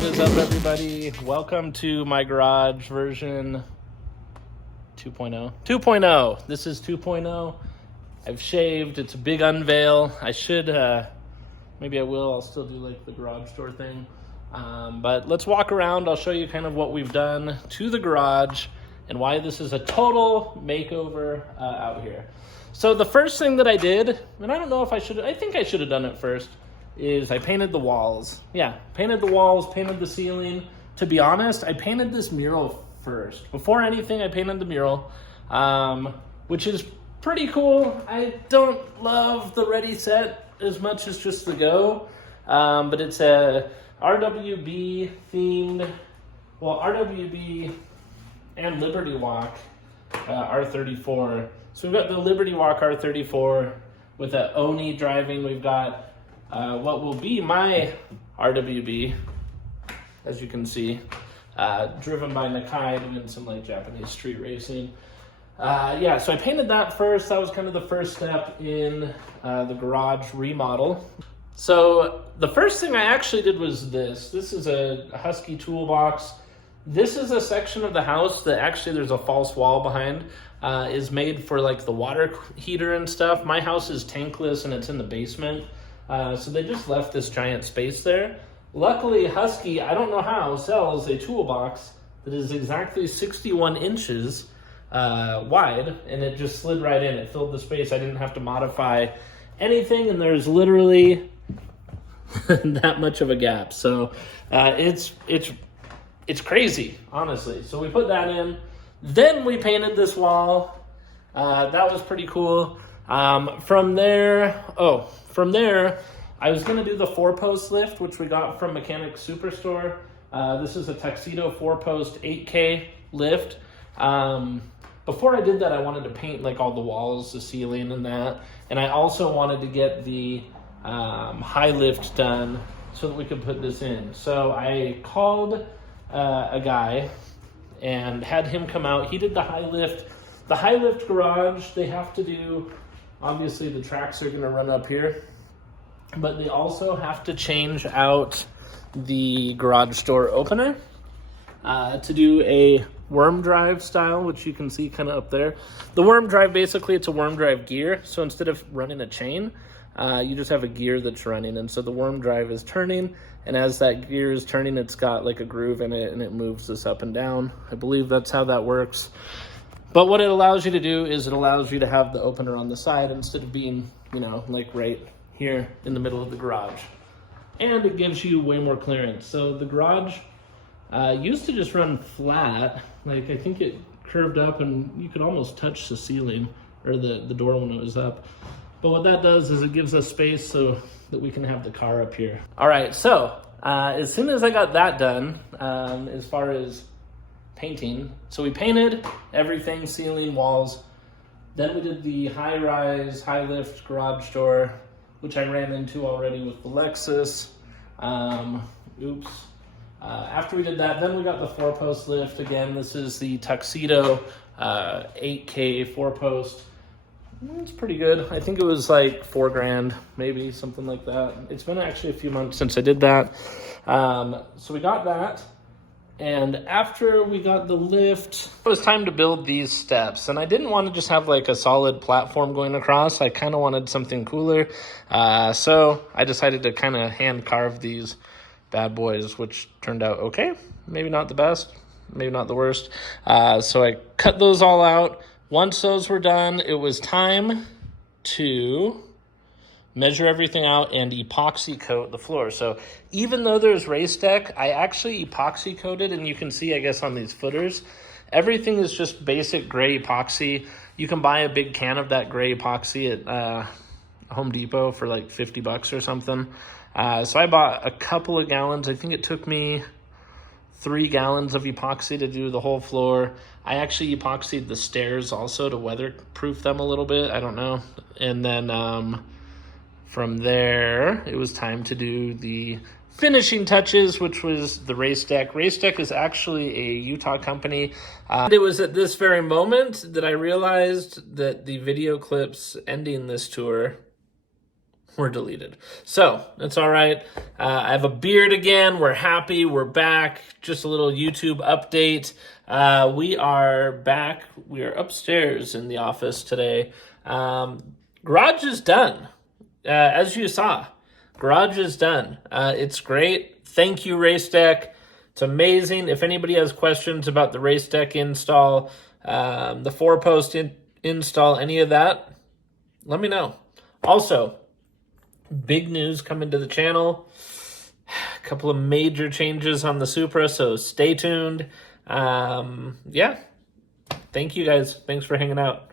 What is up, everybody? Welcome to my garage version 2.0. 2.0. This is 2.0. I've shaved. It's a big unveil. I should, maybe I will. I'll still do like the garage door thing. But let's walk around. I'll show you kind of what we've done to the garage and why this is a total makeover out here. So the first thing that I did, and I don't know if I think I should have done it first, is I painted the walls. Yeah, painted the walls, painted the ceiling. To be honest, I painted this mural first. Before anything, I painted the mural, which is pretty cool. I don't love the ready set as much as just the go, but it's a RWB themed, well, RWB and Liberty Walk R34. So we've got the Liberty Walk R34 with a Oni driving. We've got what will be my RWB, as you can see, driven by Nakai, doing some like Japanese street racing. Yeah, so I painted that first. That was kind of the first step in the garage remodel. So the first thing I actually did was this. This is a Husky Toolbox. This is a section of the house that actually there's a false wall behind, is made for like the water heater and stuff. My house is tankless and it's in the basement. So they just left this giant space there. Luckily, Husky, I don't know how, sells a toolbox that is exactly 61 inches wide, and it just slid right in. It filled the space. I didn't have to modify anything, and there's literally that much of a gap. So it's crazy, honestly. So we put that in. Then we painted this wall. That was pretty cool. From there, I was going to do the 4-post lift, which we got from Mechanic Superstore. This is a Tuxedo 4-post 8K lift. Before I did that, I wanted to paint like all the walls, the ceiling and that. And I also wanted to get the high lift done so that we could put this in. So I called a guy and had him come out. He did the high lift. The high lift garage, they have to do, obviously the tracks are going to run up here, but they also have to change out the garage door opener to do a worm drive style, which you can see kind of up there. The worm drive, basically it's a worm drive gear. So instead of running a chain, you just have a gear that's running. And so the worm drive is turning, and as that gear is turning, it's got like a groove in it and it moves this up and down. I believe that's how that works. But what it allows you to do is it allows you to have the opener on the side instead of being, you know, like right here in the middle of the garage. And it gives you way more clearance. So the garage used to just run flat. Like I think it curved up and you could almost touch the ceiling or the door when it was up. But what that does is it gives us space so that we can have the car up here. All right, so as soon as I got that done, as far as painting, so we painted everything, ceiling, walls. Then we did the high-rise, high-lift garage door, which I ran into already with the Lexus. After we did that, then we got the 4-post lift. Again, this is the Tuxedo 8K 4-post. It's pretty good. I think it was like $4,000, maybe something like that. It's been actually a few months since I did that. So we got that. And after we got the lift, it was time to build these steps. And I didn't want to just have like a solid platform going across. I kind of wanted something cooler. So I decided to kind of hand carve these bad boys, which turned out okay. Maybe not the best, maybe not the worst. So I cut those all out. Once those were done, it was time to measure everything out and epoxy coat the floor. So even though there's race deck, I actually epoxy coated, and you can see, I guess, on these footers, everything is just basic gray epoxy. You can buy a big can of that gray epoxy at Home Depot for like $50 or something. So I bought a couple of gallons. I think it took me 3 gallons of epoxy to do the whole floor. I actually epoxied the stairs also to weatherproof them a little bit. I don't know. And then from there, it was time to do the finishing touches, which was the race deck. Race deck is actually a Utah company. It was at this very moment that I realized that the video clips ending this tour were deleted. So it's all right. I have a beard again. We're happy. We're back. Just a little YouTube update. We are back. We are upstairs in the office today. Garage is done. As you saw, garage is done. It's great. Thank you, Race Deck. It's amazing. If anybody has questions about the Race Deck install, the 4-post install, any of that, let me know. Also, big news coming to the channel. A couple of major changes on the Supra, so stay tuned. Yeah. Thank you guys. Thanks for hanging out.